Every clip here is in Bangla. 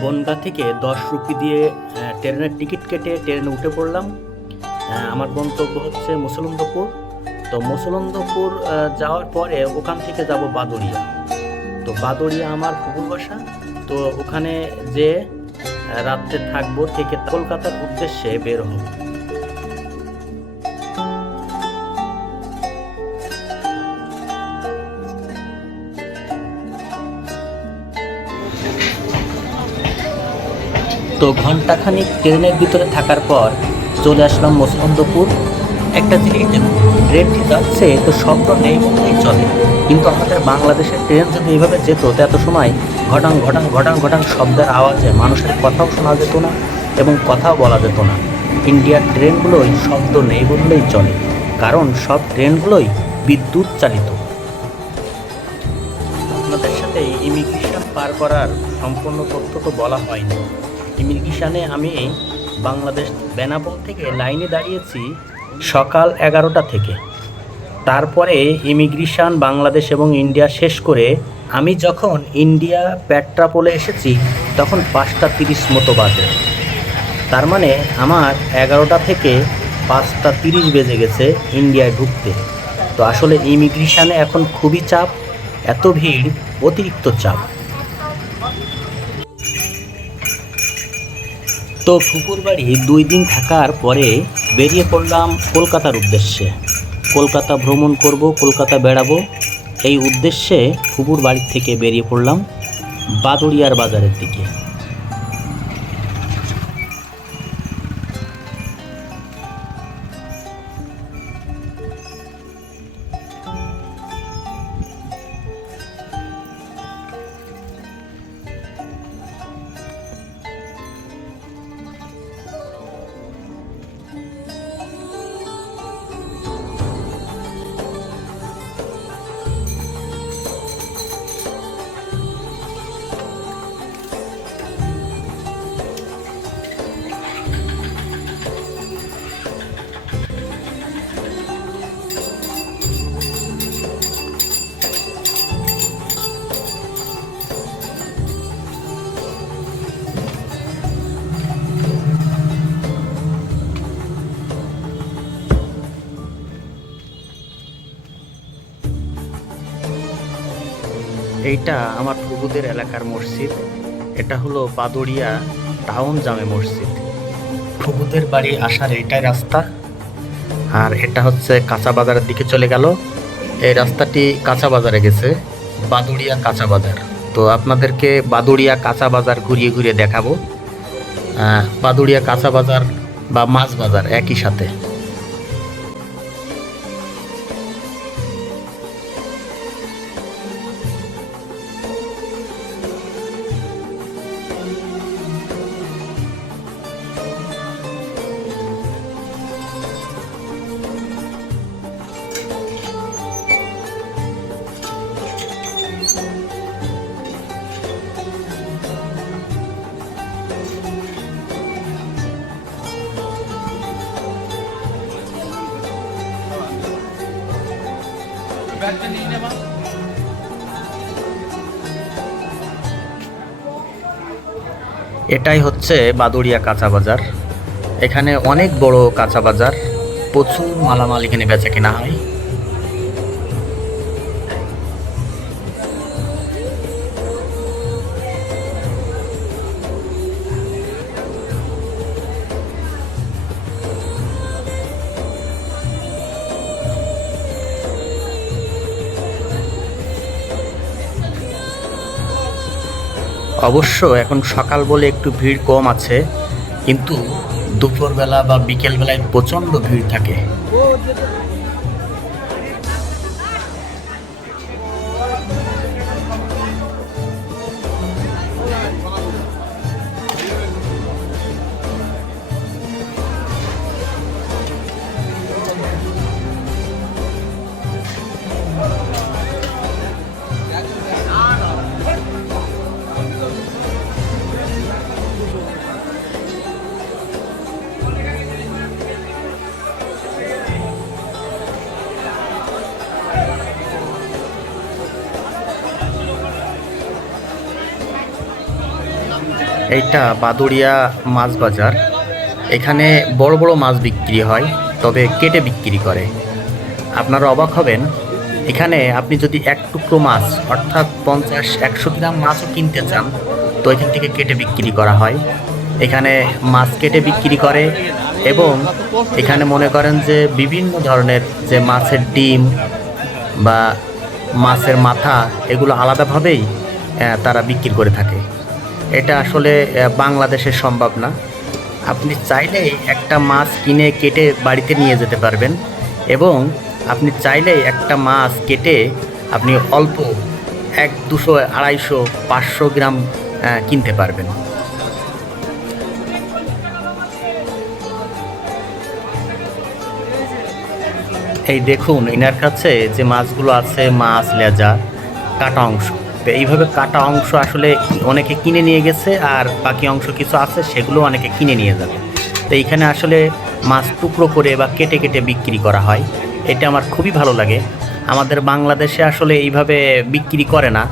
বনগাঁ থেকে 10 রুপি দিয়ে ট্রেনের টিকিট কেটে ট্রেনে উঠে পড়লাম। আমার গন্তব্য হচ্ছে মুসলন্দপুর। তো মুসলন্দপুর যাওয়ার পরে ওখান থেকে যাব বাদুড়িয়া। তো বাদুড়িয়া আমার ফুফুর বাসা। তো ওখানে যে রাত্রে থাকবো, থেকে কলকাতার উদ্দেশ্যে বের হব। তো ঘন্টাখানিক ট্রেনের ভিতরে থাকার পর চলে আসলাম মুসলন্দপুর। একটা জিনিস দেখুন, ট্রেনটি যাচ্ছে তো শব্দ নেই বললেই চলে, কিন্তু আমাদের বাংলাদেশের ট্রেন যদি এইভাবে যেত তো এত সময় ঘটাং ঘটাং ঘটাং ঘটাং শব্দের আওয়াজে মানুষের কথাও শোনা যেত না এবং কথাও বলা যেত না। ইন্ডিয়ার ট্রেনগুলোই শব্দ নেই বললেই চলে, কারণ সব ট্রেনগুলোই বিদ্যুৎ চালিত। আপনাদের সাথে ইমিগ্রেশন পার করার সম্পূর্ণ তথ্য তো বলা হয়নি। ইমিগ্রেশনে আমি বাংলাদেশ বেনাপোল থেকে লাইনে দাঁড়িয়েছি সকাল 11টা থেকে। তারপরে ইমিগ্রেশন বাংলাদেশ এবং ইন্ডিয়া শেষ করে আমি যখন ইন্ডিয়া পেট্রাপোলে এসেছি তখন 5টা 30 মতো বাজে। তার মানে আমার 11টা থেকে 5টা 30 বেজে গেছে ইন্ডিয়ায় ঢুকতে। তো আসলে ইমিগ্রেশনে এখন খুবই চাপ, এত ভিড়, অতিরিক্ত চাপ। তো ফুপুর বাড়ি 2 দিন থাকার পরে বেরিয়ে পড়লাম কলকাতার উদ্দেশ্যে। কলকাতা ভ্রমণ করব, কলকাতা বেড়াবো, এই উদ্দেশ্যে ফুপুর বাড়ির থেকে বেরিয়ে পড়লাম বাদুড়িয়ার বাজারের দিকে। এইটা আমার ফুপুদের এলাকার মসজিদ। এটা হলো বাদুড়িয়া টাউন জামে মসজিদ। ফুপুদের বাড়ি আসার এইটাই রাস্তা, আর এটা হচ্ছে কাঁচা বাজারের দিকে চলে গেল। এই রাস্তাটি কাঁচা বাজারে গেছে, বাদুড়িয়া কাঁচা বাজার। তো আপনাদেরকে বাদুড়িয়া কাঁচা বাজার ঘুরিয়ে ঘুরিয়ে দেখাবো। বাদুড়িয়া কাঁচা বাজার বা মাছ বাজার একই সাথে। এটাই হচ্ছে বাদুড়িয়া কাঁচা বাজার। এখানে অনেক বড় কাঁচা বাজার, প্রচুর মালামাল এখানে বেচা কেনা হয়। অবশ্য এখন সকাল বলে একটু ভিড় কম আছে, কিন্তু দুপুরবেলা বা বিকেলবেলায় প্রচণ্ড ভিড় থাকে। এইটা বাদুড়িয়া মাছ বাজার। এখানে বড় বড় মাছ বিক্রি হয়, তবে কেটে বিক্রি করে। আপনারা অবাক হবেন, এখানে আপনি যদি এক টুকরো মাছ অর্থাৎ 50-100 গ্রাম মাছও কিনতে চান, তো এখান থেকে কেটে বিক্রি করা হয়। এখানে মাছ কেটে বিক্রি করে, এবং এখানে মনে করেন যে বিভিন্ন ধরনের যে মাছের ডিম বা মাছের মাথা, এগুলো আলাদাভাবেই তারা বিক্রি করে থাকে। এটা আসলে বাংলাদেশে সম্ভব না। আপনি চাইলেই একটা মাছ কিনে কেটে বাড়িতে নিয়ে যেতে পারবেন, এবং আপনি চাইলেই একটা মাছ কেটে আপনি অল্প 100, 200, 250, 500 গ্রাম কিনতে পারবেন। এই দেখুন, এনার কাছে যে মাছগুলো আছে, মাছ লেজা কাটা অংশ, তো এইভাবে কাটা অংশ আসলে অনেকে কিনে নিয়ে গেছে, আর বাকি অংশ কিছু আছে সেগুলো অনেকে কিনে নিয়ে যাবে। তো এইখানে আসলে মাছ টুকরো করে বা কেটে কেটে বিক্রি করা হয়। এটা আমার খুবই ভালো লাগে। আমাদের বাংলাদেশে আসলে এইভাবে বিক্রি করে না।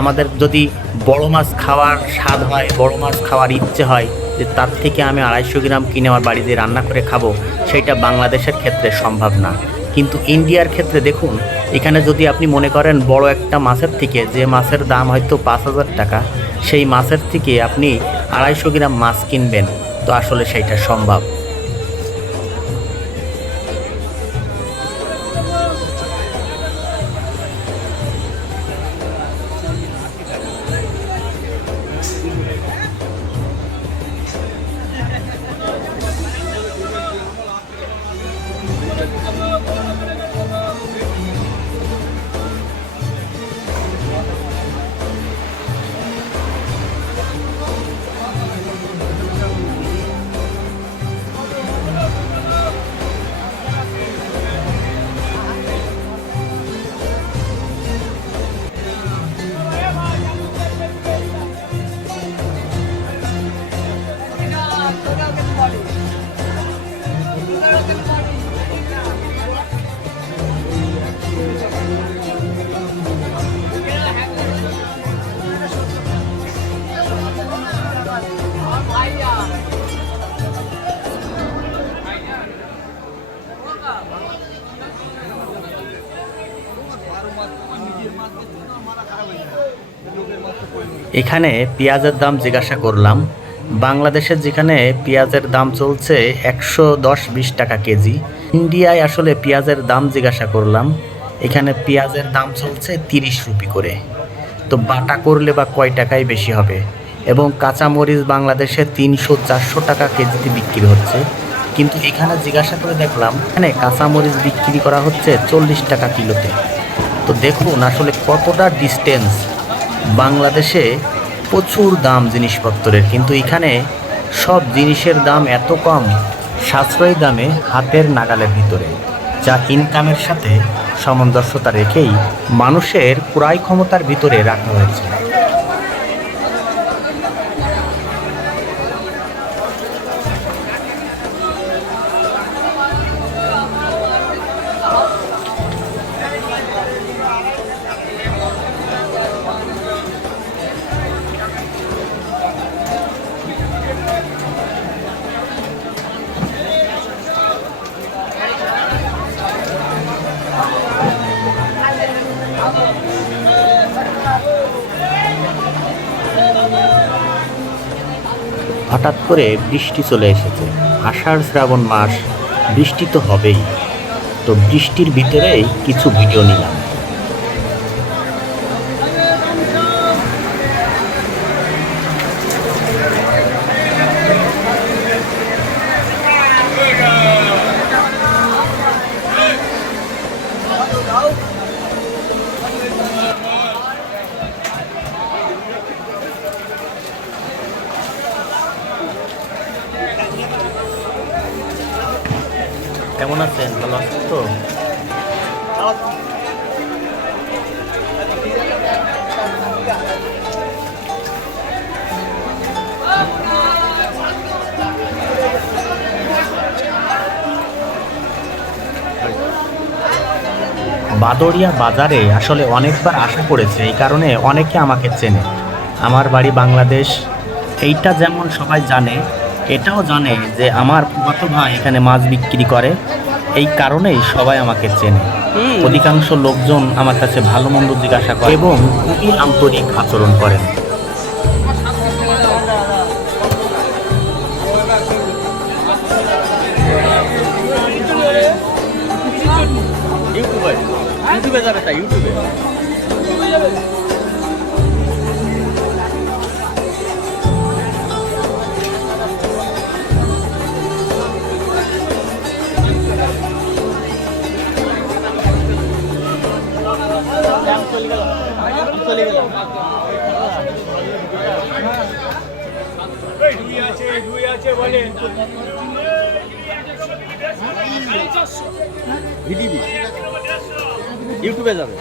আমাদের যদি বড় মাছ খাওয়ার স্বাদ হয়, বড় মাছ খাওয়ার ইচ্ছে হয়, যে তার থেকে আমি 250 গ্রাম কিনে আমার বাড়িতে রান্না করে খাবো, সেইটা বাংলাদেশের ক্ষেত্রে সম্ভব না। কিন্তু ইন্ডিয়ার ক্ষেত্রে দেখুন, এখানে যদি আপনি মনে করেন বড় একটা মাছের থেকে, যে মাছের দাম হয়তো 5,000 টাকা, সেই মাছের থেকে আপনি 250 গ্রাম মাছ কিনবেন, তো আসলে সেইটা সম্ভব। এখানে পেঁয়াজের দাম জিজ্ঞাসা করলাম। বাংলাদেশে যেখানে পেঁয়াজের দাম চলছে 110-120 টাকা কেজি, ইন্ডিয়ায় আসলে পেঁয়াজের দাম জিজ্ঞাসা করলাম, এখানে পেঁয়াজের দাম চলছে 30 রুপি করে। তো বাটা করলে বা কয় টাকায় বেশি হবে। এবং কাঁচামরিচ বাংলাদেশে 300-400 টাকা কেজিতে বিক্রি হচ্ছে, কিন্তু এখানে জিজ্ঞাসা করে দেখলাম এখানে কাঁচামরিচ বিক্রি করা হচ্ছে 40 টাকা কিলোতে। তো দেখুন আসলে কতটা ডিস্টেন্স। বাংলাদেশে প্রচুর দাম জিনিসপত্রের, কিন্তু এখানে সব জিনিসের দাম এত কম, সাশ্রয়ী দামে হাতের নাগালের ভিতরে, যা ইনকামের সাথে সামঞ্জস্যতা রেখেই মানুষের ক্রয় ক্ষমতার ভিতরে রাখা হয়েছে। হঠাৎ করে বৃষ্টি চলে এসেছে। আষাঢ় শ্রাবণ মাস, বৃষ্টি তো হবেই। তো বৃষ্টির ভিতরেই কিছু ভিডিও নিলাম। কেমন আছেন? ভালো আছেন তো? বাদড়িয়া বাজারে আসলে অনেকবার আসা পড়েছে, এই কারণে অনেকে আমাকে চেনে। আমার বাড়ি বাংলাদেশ, এইটা যেমন সবাই জানে, এটাও জানে যে আমার ফুফাতো ভাই এখানে মাছ বিক্রি করে। এই কারণেই সবাই আমাকে চেনে। অধিকাংশ লোকজন আমার কাছে ভালো মন্দ জিজ্ঞাসা করে এবং খুবই আন্তরিক আচরণ করেন। ইউটিউবে যাবে, তাই ইউটিউবে চলে গেলাম। ইউটিউবে যাবে।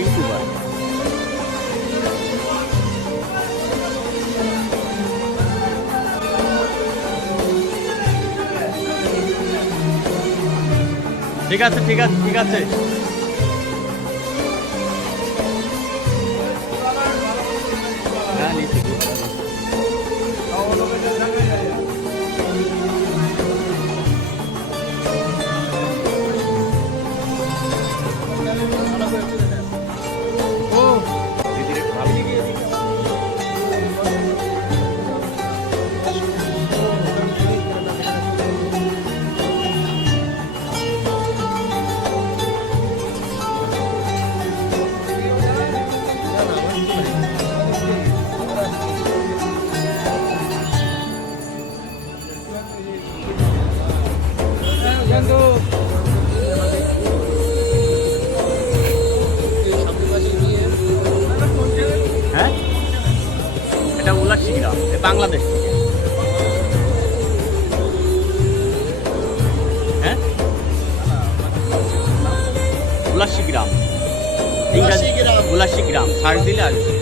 ইউটিউবার ঠিক আছে, ঠিক আছে, ঠিক আছে। হ্যাঁ, এটা উলাসী গ্রাম, বাংলাদেশ থেকে। হ্যাঁ, উলাসী গ্রাম, ইংরাজি উলাসী গ্রাম সার্চ দিলে আসবে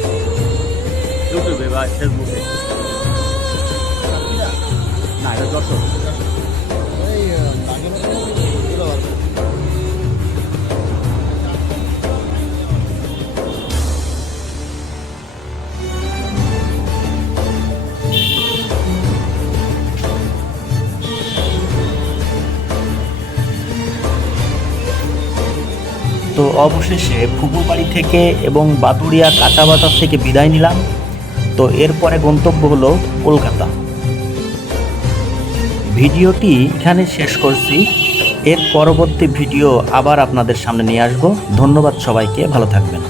ইউটিউবে বা ফেসবুকে। না, এটা যশোর। তো অবশেষে ফুপু বাড়ি থেকে এবং বাতুড়িয়া কাঁচা বাজার থেকে বিদায় নিলাম। তো এরপরে গন্তব্য হলো কলকাতা। ভিডিওটি এখানে শেষ করছি। এর পরবর্তী ভিডিও আবার আপনাদের সামনে নিয়ে আসবো। ধন্যবাদ সবাইকে, ভালো থাকবেন।